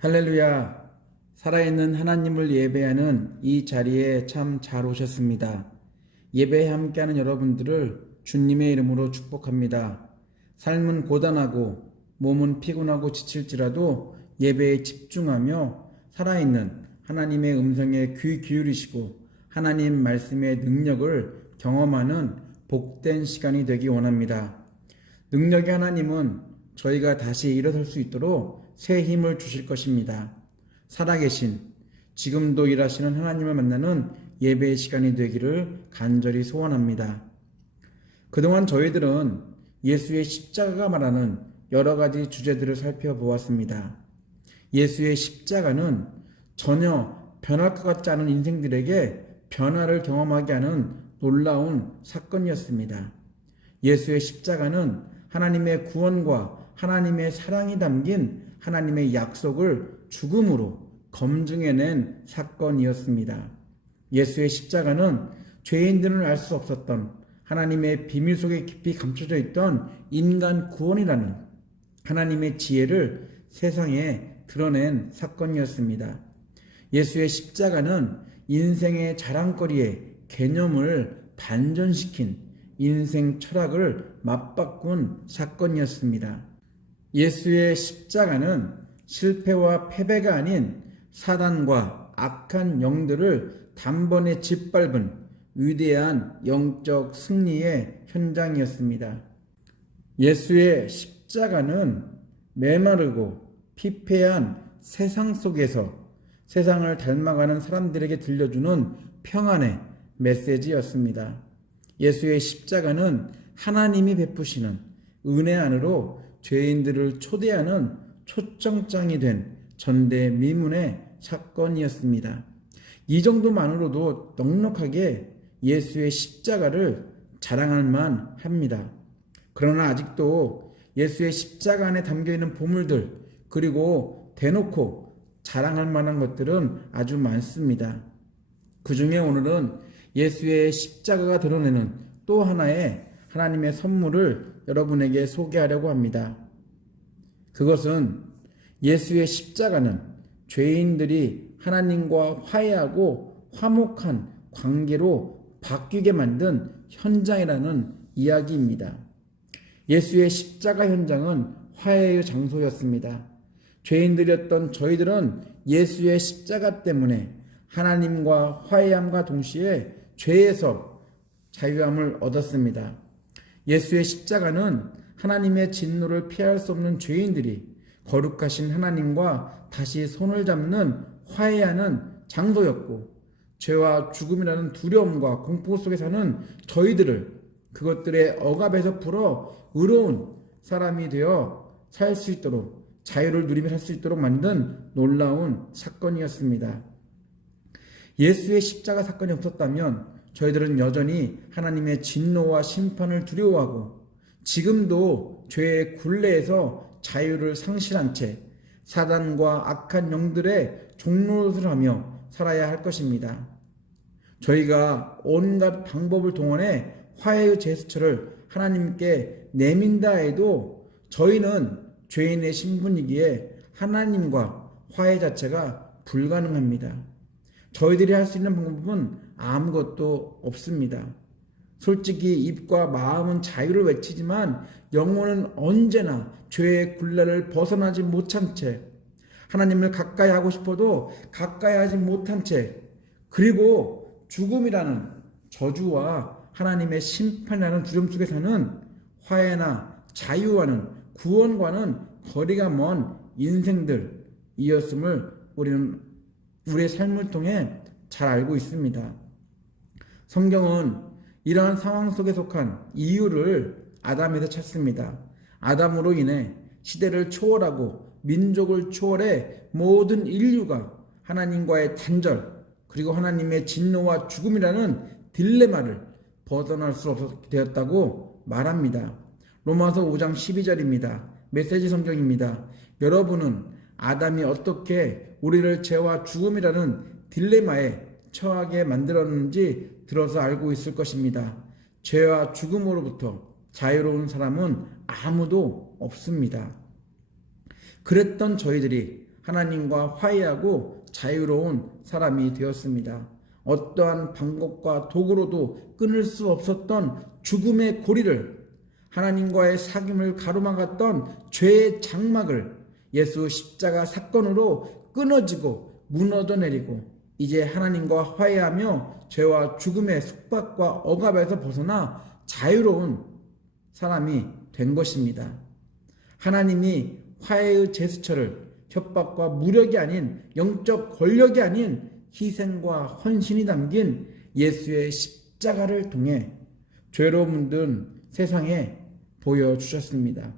할렐루야! 살아있는 하나님을 예배하는 이 자리에 참 잘 오셨습니다. 예배에 함께하는 여러분들을 주님의 이름으로 축복합니다. 삶은 고단하고 몸은 피곤하고 지칠지라도 예배에 집중하며 살아있는 하나님의 음성에 귀 기울이시고 하나님 말씀의 능력을 경험하는 복된 시간이 되기 원합니다. 능력의 하나님은 저희가 다시 일어설 수 있도록 새 힘을 주실 것입니다. 살아계신 지금도 일하시는 하나님을 만나는 예배의 시간이 되기를 간절히 소원합니다. 그동안 저희들은 예수의 십자가가 말하는 여러 가지 주제들을 살펴보았습니다. 예수의 십자가는 전혀 변할 것 같지 않은 인생들에게 변화를 경험하게 하는 놀라운 사건이었습니다. 예수의 십자가는 하나님의 구원과 하나님의 사랑이 담긴 하나님의 약속을 죽음으로 검증해낸 사건이었습니다. 예수의 십자가는 죄인들은 알 수 없었던 하나님의 비밀 속에 깊이 감춰져 있던 인간 구원이라는 하나님의 지혜를 세상에 드러낸 사건이었습니다. 예수의 십자가는 인생의 자랑거리의 개념을 반전시킨 인생 철학을 맞바꾼 사건이었습니다. 예수의 십자가는 실패와 패배가 아닌 사단과 악한 영들을 단번에 짓밟은 위대한 영적 승리의 현장이었습니다. 예수의 십자가는 메마르고 피폐한 세상 속에서 세상을 닮아가는 사람들에게 들려주는 평안의 메시지였습니다. 예수의 십자가는 하나님이 베푸시는 은혜 안으로 죄인들을 초대하는 초청장이 된 전대미문의 사건이었습니다. 이 정도만으로도 넉넉하게 예수의 십자가를 자랑할 만합니다. 그러나 아직도 예수의 십자가 안에 담겨있는 보물들 그리고 대놓고 자랑할 만한 것들은 아주 많습니다. 그 중에 오늘은 예수의 십자가가 드러내는 또 하나의 하나님의 선물을 여러분에게 소개하려고 합니다. 그것은 예수의 십자가는 죄인들이 하나님과 화해하고 화목한 관계로 바뀌게 만든 현장이라는 이야기입니다. 예수의 십자가 현장은 화해의 장소였습니다. 죄인들이었던 저희들은 예수의 십자가 때문에 하나님과 화해함과 동시에 죄에서 자유함을 얻었습니다. 예수의 십자가는 하나님의 진노를 피할 수 없는 죄인들이 거룩하신 하나님과 다시 손을 잡는 화해하는 장소였고, 죄와 죽음이라는 두려움과 공포 속에 사는 저희들을 그것들의 억압에서 풀어 의로운 사람이 되어 살 수 있도록, 자유를 누리며 살 수 있도록 만든 놀라운 사건이었습니다. 예수의 십자가 사건이 없었다면 저희들은 여전히 하나님의 진노와 심판을 두려워하고 지금도 죄의 굴레에서 자유를 상실한 채 사단과 악한 영들의 종노릇을 하며 살아야 할 것입니다. 저희가 온갖 방법을 동원해 화해의 제스처를 하나님께 내민다 해도 저희는 죄인의 신분이기에 하나님과 화해 자체가 불가능합니다. 저희들이 할 수 있는 방법은 아무것도 없습니다. 솔직히 입과 마음은 자유를 외치지만 영혼은 언제나 죄의 굴레를 벗어나지 못한 채 하나님을 가까이 하고 싶어도 가까이 하지 못한 채 그리고 죽음이라는 저주와 하나님의 심판이라는 두려움 속에 사는 화해나 자유와는 구원과는 거리가 먼 인생들이었음을 우리는 우리의 삶을 통해 잘 알고 있습니다. 성경은 이러한 상황 속에 속한 이유를 아담에서 찾습니다. 아담으로 인해 시대를 초월하고 민족을 초월해 모든 인류가 하나님과의 단절 그리고 하나님의 진노와 죽음이라는 딜레마를 벗어날 수 없게 되었다고 말합니다. 로마서 5장 12절입니다. 메시지 성경입니다. 여러분은 아담이 어떻게 우리를 죄와 죽음이라는 딜레마에 처하게 만들었는지 들어서 알고 있을 것입니다. 죄와 죽음으로부터 자유로운 사람은 아무도 없습니다. 그랬던 저희들이 하나님과 화해하고 자유로운 사람이 되었습니다. 어떠한 방법과 도구로도 끊을 수 없었던 죽음의 고리를, 하나님과의 사귐을 가로막았던 죄의 장막을 예수 십자가 사건으로 끊어지고 무너져 내리고 이제 하나님과 화해하며 죄와 죽음의 속박과 억압에서 벗어나 자유로운 사람이 된 것입니다. 하나님이 화해의 제스처를 협박과 무력이 아닌, 영적 권력이 아닌 희생과 헌신이 담긴 예수의 십자가를 통해 죄로 물든 세상에 보여주셨습니다.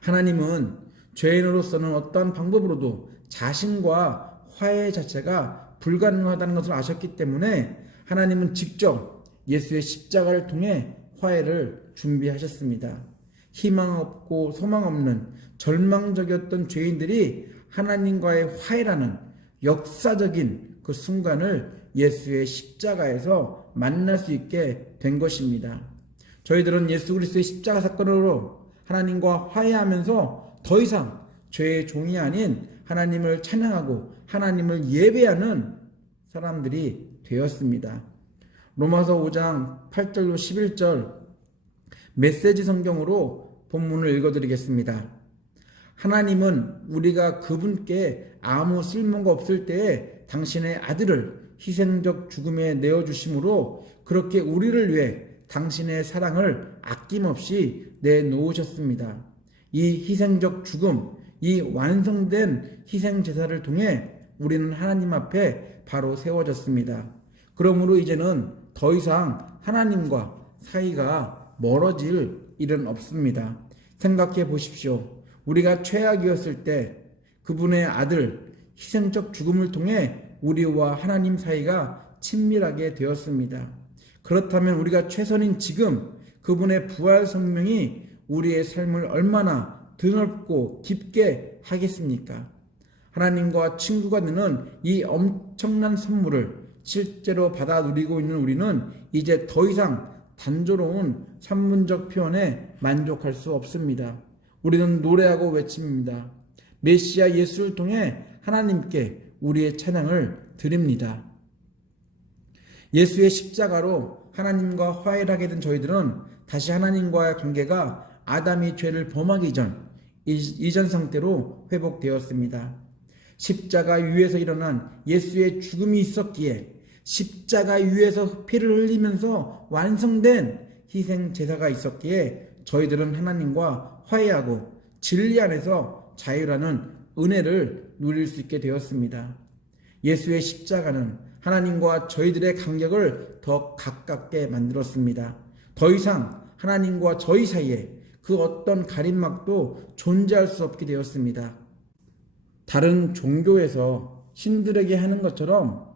하나님은 죄인으로서는 어떠한 방법으로도 자신과 화해 자체가 불가능하다는 것을 아셨기 때문에 하나님은 직접 예수의 십자가를 통해 화해를 준비하셨습니다. 희망 없고 소망 없는 절망적이었던 죄인들이 하나님과의 화해라는 역사적인 그 순간을 예수의 십자가에서 만날 수 있게 된 것입니다. 저희들은 예수 그리스도의 십자가 사건으로 하나님과 화해하면서 더 이상 죄의 종이 아닌 하나님을 찬양하고 하나님을 예배하는 사람들이 되었습니다. 로마서 5장 8절로 11절 메시지 성경으로 본문을 읽어드리겠습니다. 하나님은 우리가 그분께 아무 쓸모가 없을 때에 당신의 아들을 희생적 죽음에 내어주심으로 그렇게 우리를 위해 당신의 사랑을 아낌없이 내놓으셨습니다. 이 희생적 죽음, 이 완성된 희생제사를 통해 우리는 하나님 앞에 바로 세워졌습니다. 그러므로 이제는 더 이상 하나님과 사이가 멀어질 일은 없습니다. 생각해 보십시오. 우리가 최악이었을 때 그분의 아들 희생적 죽음을 통해 우리와 하나님 사이가 친밀하게 되었습니다. 그렇다면 우리가 최선인 지금 그분의 부활 생명이 우리의 삶을 얼마나 드넓고 깊게 하겠습니까? 하나님과 친구가 되는 이 엄청난 선물을 실제로 받아 누리고 있는 우리는 이제 더 이상 단조로운 산문적 표현에 만족할 수 없습니다. 우리는 노래하고 외칩니다. 메시아 예수를 통해 하나님께 우리의 찬양을 드립니다. 예수의 십자가로 하나님과 화해를 하게 된 저희들은 다시 하나님과의 관계가 아담이 죄를 범하기 전 이전 상태로 회복되었습니다. 십자가 위에서 일어난 예수의 죽음이 있었기에 십자가 위에서 피를 흘리면서 완성된 희생 제사가 있었기에 저희들은 하나님과 화해하고 진리 안에서 자유라는 은혜를 누릴 수 있게 되었습니다. 예수의 십자가는 하나님과 저희들의 간격을 더 가깝게 만들었습니다. 더 이상 하나님과 저희 사이에 그 어떤 가림막도 존재할 수 없게 되었습니다. 다른 종교에서 신들에게 하는 것처럼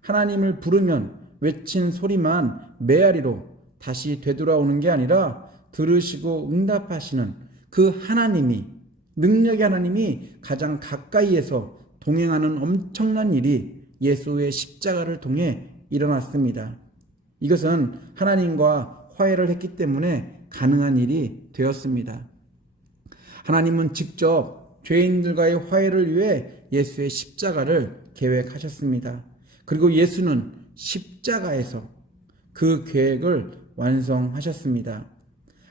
하나님을 부르면 외친 소리만 메아리로 다시 되돌아오는 게 아니라 들으시고 응답하시는 그 하나님이, 능력의 하나님이 가장 가까이에서 동행하는 엄청난 일이 예수의 십자가를 통해 일어났습니다. 이것은 하나님과 화해를 했기 때문에 가능한 일이 되었습니다. 하나님은 직접 죄인들과의 화해를 위해 예수의 십자가를 계획하셨습니다. 그리고 예수는 십자가에서 그 계획을 완성하셨습니다.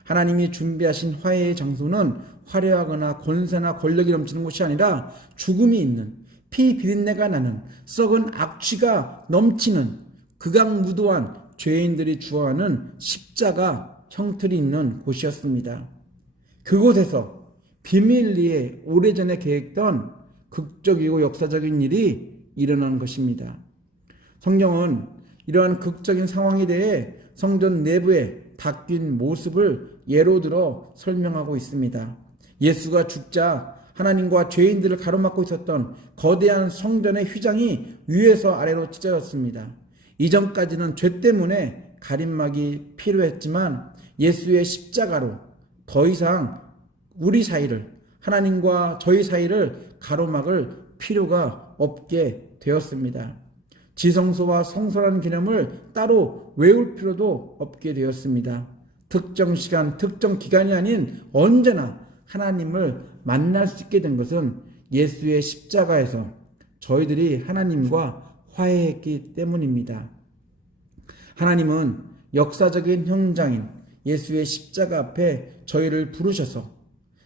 하나님이 준비하신 화해의 장소는 화려하거나 권세나 권력이 넘치는 곳이 아니라 죽음이 있는, 피 비린내가 나는, 썩은 악취가 넘치는 극악무도한 죄인들이 주어하는 십자가 형틀이 있는 곳이었습니다. 그곳에서 비밀리에 오래전에 계획던 극적이고 역사적인 일이 일어난 것입니다. 성경은 이러한 극적인 상황에 대해 성전 내부의 바뀐 모습을 예로 들어 설명하고 있습니다. 예수가 죽자 하나님과 죄인들을 가로막고 있었던 거대한 성전의 휘장이 위에서 아래로 찢어졌습니다. 이전까지는 죄 때문에 가림막이 필요했지만 예수의 십자가로 더 이상 우리 사이를, 하나님과 저희 사이를 가로막을 필요가 없게 되었습니다. 지성소와 성소라는 개념을 따로 외울 필요도 없게 되었습니다. 특정 시간, 특정 기간이 아닌 언제나 하나님을 만날 수 있게 된 것은 예수의 십자가에서 저희들이 하나님과 화해했기 때문입니다. 하나님은 역사적인 현장인 예수의 십자가 앞에 저희를 부르셔서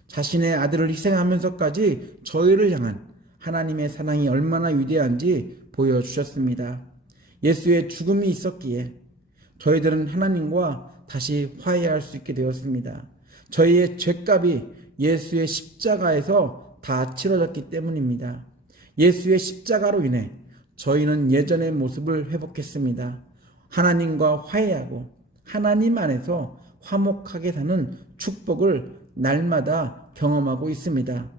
자신의 아들을 희생하면서까지 저희를 향한 하나님의 사랑이 얼마나 위대한지 보여주셨습니다. 예수의 죽음이 있었기에 저희들은 하나님과 다시 화해할 수 있게 되었습니다. 저희의 죄값이 예수의 십자가에서 다 치러졌기 때문입니다. 예수의 십자가로 인해 저희는 예전의 모습을 회복했습니다. 하나님과 화해하고 하나님 안에서 화목하게 사는 축복을 날마다 경험하고 있습니다.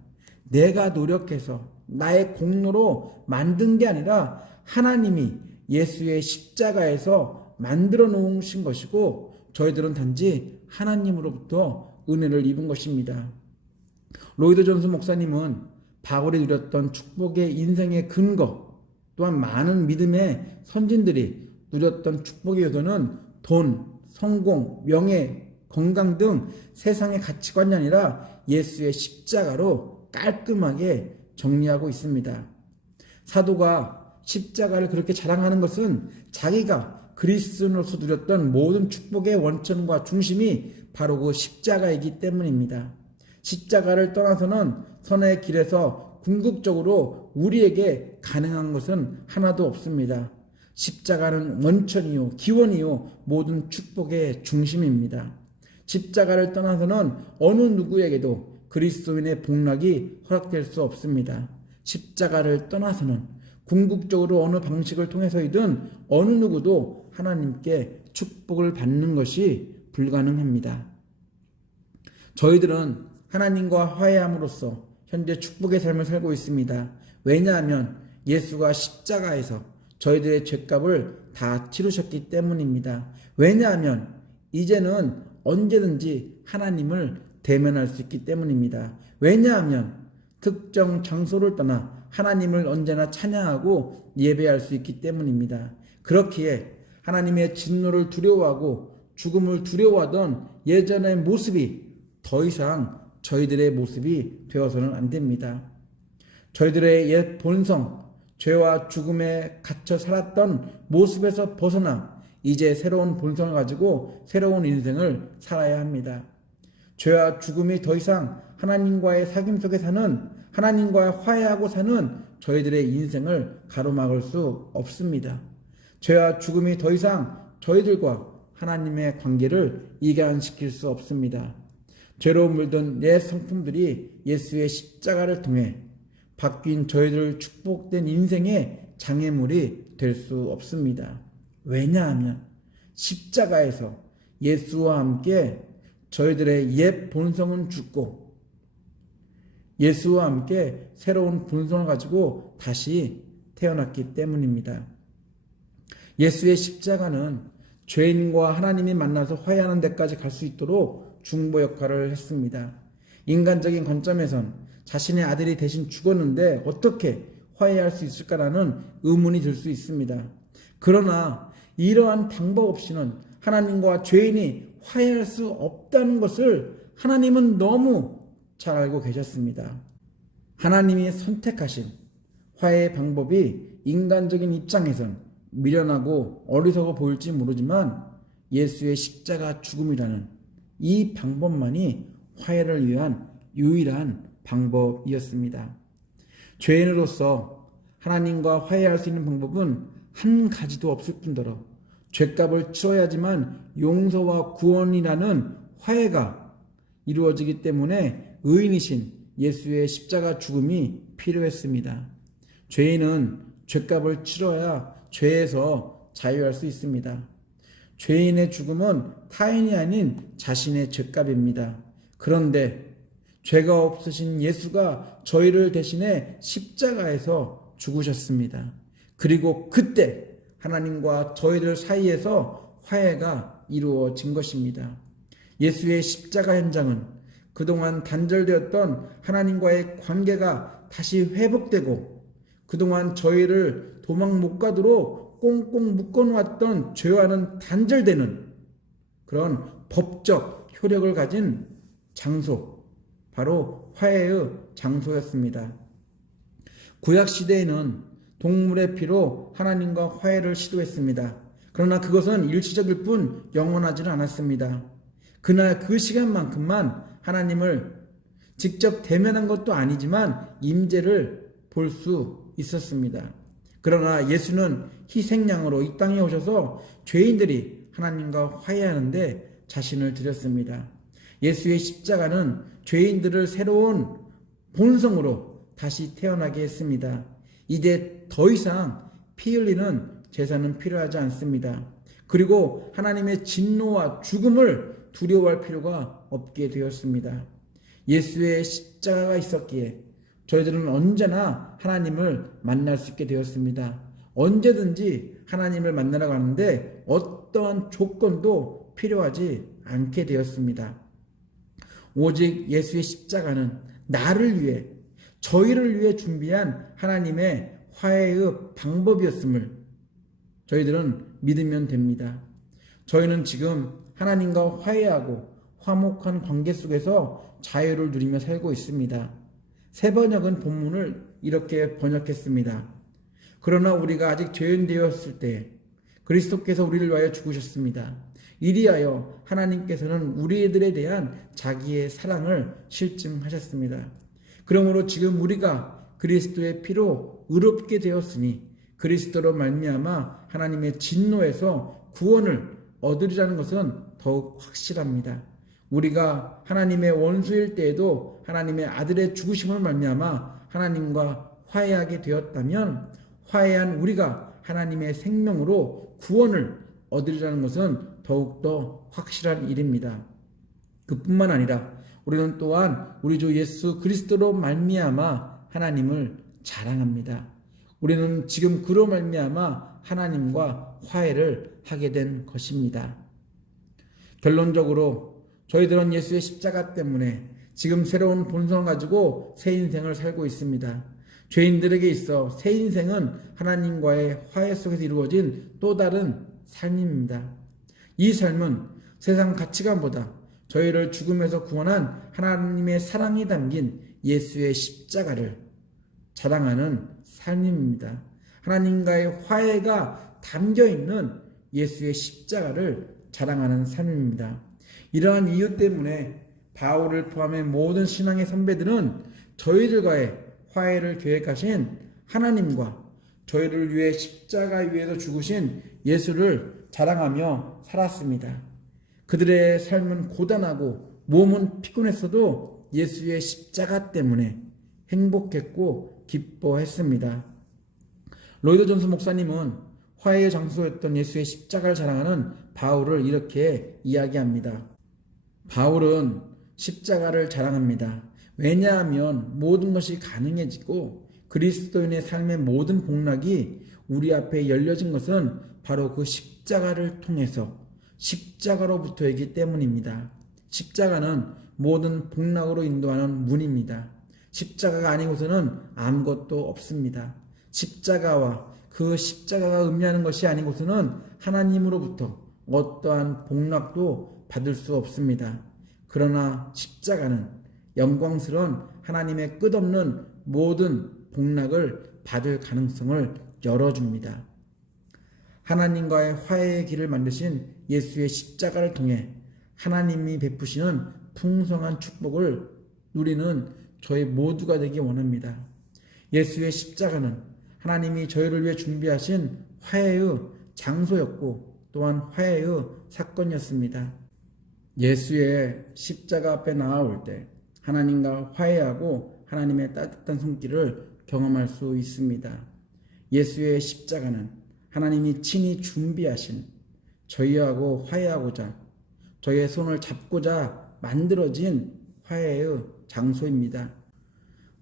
내가 노력해서 나의 공로로 만든 게 아니라 하나님이 예수의 십자가에서 만들어 놓으신 것이고 저희들은 단지 하나님으로부터 은혜를 입은 것입니다. 로이드 존스 목사님은 바울이 누렸던 축복의 인생의 근거, 또한 많은 믿음의 선진들이 누렸던 축복의 요소는 돈, 성공, 명예, 건강 등 세상의 가치관이 아니라 예수의 십자가로 깔끔하게 정리하고 있습니다. 사도가 십자가를 그렇게 자랑하는 것은 자기가 그리스도인으로서 누렸던 모든 축복의 원천과 중심이 바로 그 십자가이기 때문입니다. 십자가를 떠나서는 선의 길에서 궁극적으로 우리에게 가능한 것은 하나도 없습니다. 십자가는 원천이요 기원이요 모든 축복의 중심입니다. 십자가를 떠나서는 어느 누구에게도 그리스도인의 복락이 허락될 수 없습니다. 십자가를 떠나서는 궁극적으로 어느 방식을 통해서이든 어느 누구도 하나님께 축복을 받는 것이 불가능합니다. 저희들은 하나님과 화해함으로써 현재 축복의 삶을 살고 있습니다. 왜냐하면 예수가 십자가에서 저희들의 죄값을 다 치르셨기 때문입니다. 왜냐하면 이제는 언제든지 하나님을 대면할 수 있기 때문입니다. 왜냐하면 특정 장소를 떠나 하나님을 언제나 찬양하고 예배할 수 있기 때문입니다. 그렇기에 하나님의 진노를 두려워하고 죽음을 두려워하던 예전의 모습이 더 이상 저희들의 모습이 되어서는 안 됩니다. 저희들의 옛 본성, 죄와 죽음에 갇혀 살았던 모습에서 벗어나 이제 새로운 본성을 가지고 새로운 인생을 살아야 합니다. 죄와 죽음이 더 이상 하나님과의 사귐 속에 사는, 하나님과 화해하고 사는 저희들의 인생을 가로막을 수 없습니다. 죄와 죽음이 더 이상 저희들과 하나님의 관계를 이간시킬 수 없습니다. 죄로 물든 내 성품들이 예수의 십자가를 통해 바뀐 저희들 축복된 인생의 장애물이 될 수 없습니다. 왜냐하면 십자가에서 예수와 함께 저희들의 옛 본성은 죽고 예수와 함께 새로운 본성을 가지고 다시 태어났기 때문입니다. 예수의 십자가는 죄인과 하나님이 만나서 화해하는 데까지 갈 수 있도록 중보 역할을 했습니다. 인간적인 관점에선 자신의 아들이 대신 죽었는데 어떻게 화해할 수 있을까라는 의문이 들 수 있습니다. 그러나 이러한 방법 없이는 하나님과 죄인이 화해할 수 없다는 것을 하나님은 너무 잘 알고 계셨습니다. 하나님이 선택하신 화해의 방법이 인간적인 입장에선 미련하고 어리석어 보일지 모르지만 예수의 십자가 죽음이라는 이 방법만이 화해를 위한 유일한 방법이었습니다. 죄인으로서 하나님과 화해할 수 있는 방법은 한 가지도 없을 뿐더러 죄값을 치러야지만 용서와 구원이라는 화해가 이루어지기 때문에 의인이신 예수의 십자가 죽음이 필요했습니다. 죄인은 죄값을 치러야 죄에서 자유할 수 있습니다. 죄인의 죽음은 타인이 아닌 자신의 죄값입니다. 그런데 죄가 없으신 예수가 저희를 대신해 십자가에서 죽으셨습니다. 그리고 그때 하나님과 저희들 사이에서 화해가 이루어진 것입니다. 예수의 십자가 현장은 그동안 단절되었던 하나님과의 관계가 다시 회복되고 그동안 저희를 도망 못 가도록 꽁꽁 묶어놓았던 죄와는 단절되는 그런 법적 효력을 가진 장소, 바로 화해의 장소였습니다. 구약 시대에는 동물의 피로 하나님과 화해를 시도했습니다. 그러나 그것은 일시적일 뿐 영원하지는 않았습니다. 그날 그 시간만큼만 하나님을 직접 대면한 것도 아니지만 임재를 볼 수 있었습니다. 그러나 예수는 희생양으로 이 땅에 오셔서 죄인들이 하나님과 화해하는데 자신을 드렸습니다. 예수의 십자가는 죄인들을 새로운 본성으로 다시 태어나게 했습니다. 이제 더 이상 피 흘리는 제사는 필요하지 않습니다. 그리고 하나님의 진노와 죽음을 두려워할 필요가 없게 되었습니다. 예수의 십자가가 있었기에 저희들은 언제나 하나님을 만날 수 있게 되었습니다. 언제든지 하나님을 만나러 가는데 어떠한 조건도 필요하지 않게 되었습니다. 오직 예수의 십자가는 나를 위해, 저희를 위해 준비한 하나님의 화해의 방법이었음을 저희들은 믿으면 됩니다. 저희는 지금 하나님과 화해하고 화목한 관계 속에서 자유를 누리며 살고 있습니다. 새 번역은 본문을 이렇게 번역했습니다. 그러나 우리가 아직 죄인 되었을 때 그리스도께서 우리를 위하여 죽으셨습니다. 이리하여 하나님께서는 우리들에 대한 자기의 사랑을 실증하셨습니다. 그러므로 지금 우리가 그리스도의 피로 의롭게 되었으니 그리스도로 말미암아 하나님의 진노에서 구원을 얻으리라는 것은 더욱 확실합니다. 우리가 하나님의 원수일 때에도 하나님의 아들의 죽으심을 말미암아 하나님과 화해하게 되었다면 화해한 우리가 하나님의 생명으로 구원을 얻으리라는 것은 더욱더 확실한 일입니다. 그뿐만 아니라 우리는 또한 우리 주 예수 그리스도로 말미암아 하나님을 자랑합니다. 우리는 지금 그로 말미암아 하나님과 화해를 하게 된 것입니다. 결론적으로 저희들은 예수의 십자가 때문에 지금 새로운 본성을 가지고 새 인생을 살고 있습니다. 죄인들에게 있어 새 인생은 하나님과의 화해 속에서 이루어진 또 다른 삶입니다. 이 삶은 세상 가치관보다 저희를 죽음에서 구원한 하나님의 사랑이 담긴 예수의 십자가를 자랑하는 삶입니다. 하나님과의 화해가 담겨있는 예수의 십자가를 자랑하는 삶입니다. 이러한 이유 때문에 바울을 포함해 모든 신앙의 선배들은 저희들과의 화해를 계획하신 하나님과 저희를 위해 십자가 위에서 죽으신 예수를 자랑하며 살았습니다. 그들의 삶은 고단하고 몸은 피곤했어도 예수의 십자가 때문에 행복했고 기뻐했습니다. 로이드 존스 목사님은 화해의 장소였던 예수의 십자가를 자랑하는 바울을 이렇게 이야기합니다. 바울은 십자가를 자랑합니다. 왜냐하면 모든 것이 가능해지고 그리스도인의 삶의 모든 복락이 우리 앞에 열려진 것은 바로 그 십자가를 통해서 십자가로부터이기 때문입니다. 십자가는 모든 복락으로 인도하는 문입니다. 십자가가 아니고서는 아무것도 없습니다. 십자가와 그 십자가가 의미하는 것이 아니고서는 하나님으로부터 어떠한 복락도 받을 수 없습니다. 그러나 십자가는 영광스러운 하나님의 끝없는 모든 복락을 받을 가능성을 열어줍니다. 하나님과의 화해의 길을 만드신 예수의 십자가를 통해 하나님이 베푸시는 풍성한 축복을 누리는 저희 모두가 되기 원합니다. 예수의 십자가는 하나님이 저희를 위해 준비하신 화해의 장소였고 또한 화해의 사건이었습니다. 예수의 십자가 앞에 나아올 때 하나님과 화해하고 하나님의 따뜻한 손길을 경험할 수 있습니다. 예수의 십자가는 하나님이 친히 준비하신 저희하고 화해하고자 저희의 손을 잡고자 만들어진 화해의 장소입니다.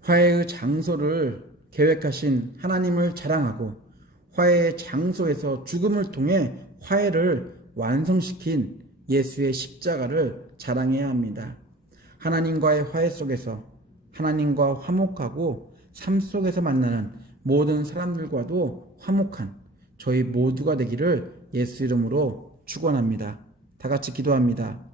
화해의 장소를 계획하신 하나님을 자랑하고 화해의 장소에서 죽음을 통해 화해를 완성시킨 예수의 십자가를 자랑해야 합니다. 하나님과의 화해 속에서 하나님과 화목하고 삶 속에서 만나는 모든 사람들과도 화목한 저희 모두가 되기를 예수 이름으로 축원합니다. 다 같이 기도합니다.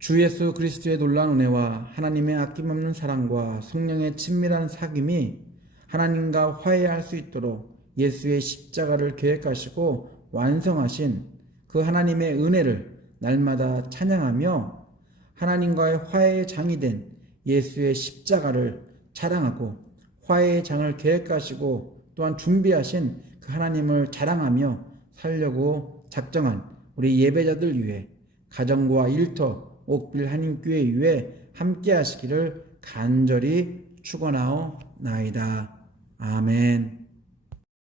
주 예수 그리스도의 놀라운 은혜와 하나님의 아낌없는 사랑과 성령의 친밀한 사귐이 하나님과 화해할 수 있도록 예수의 십자가를 계획하시고 완성하신 그 하나님의 은혜를 날마다 찬양하며 하나님과의 화해의 장이 된 예수의 십자가를 자랑하고 화해의 장을 계획하시고 또한 준비하신 그 하나님을 자랑하며 살려고 작정한 우리 예배자들 위해 가정과 일터 옥빌 한인교회 위해 함께 하시기를 간절히 축원하옵나이다. 아멘.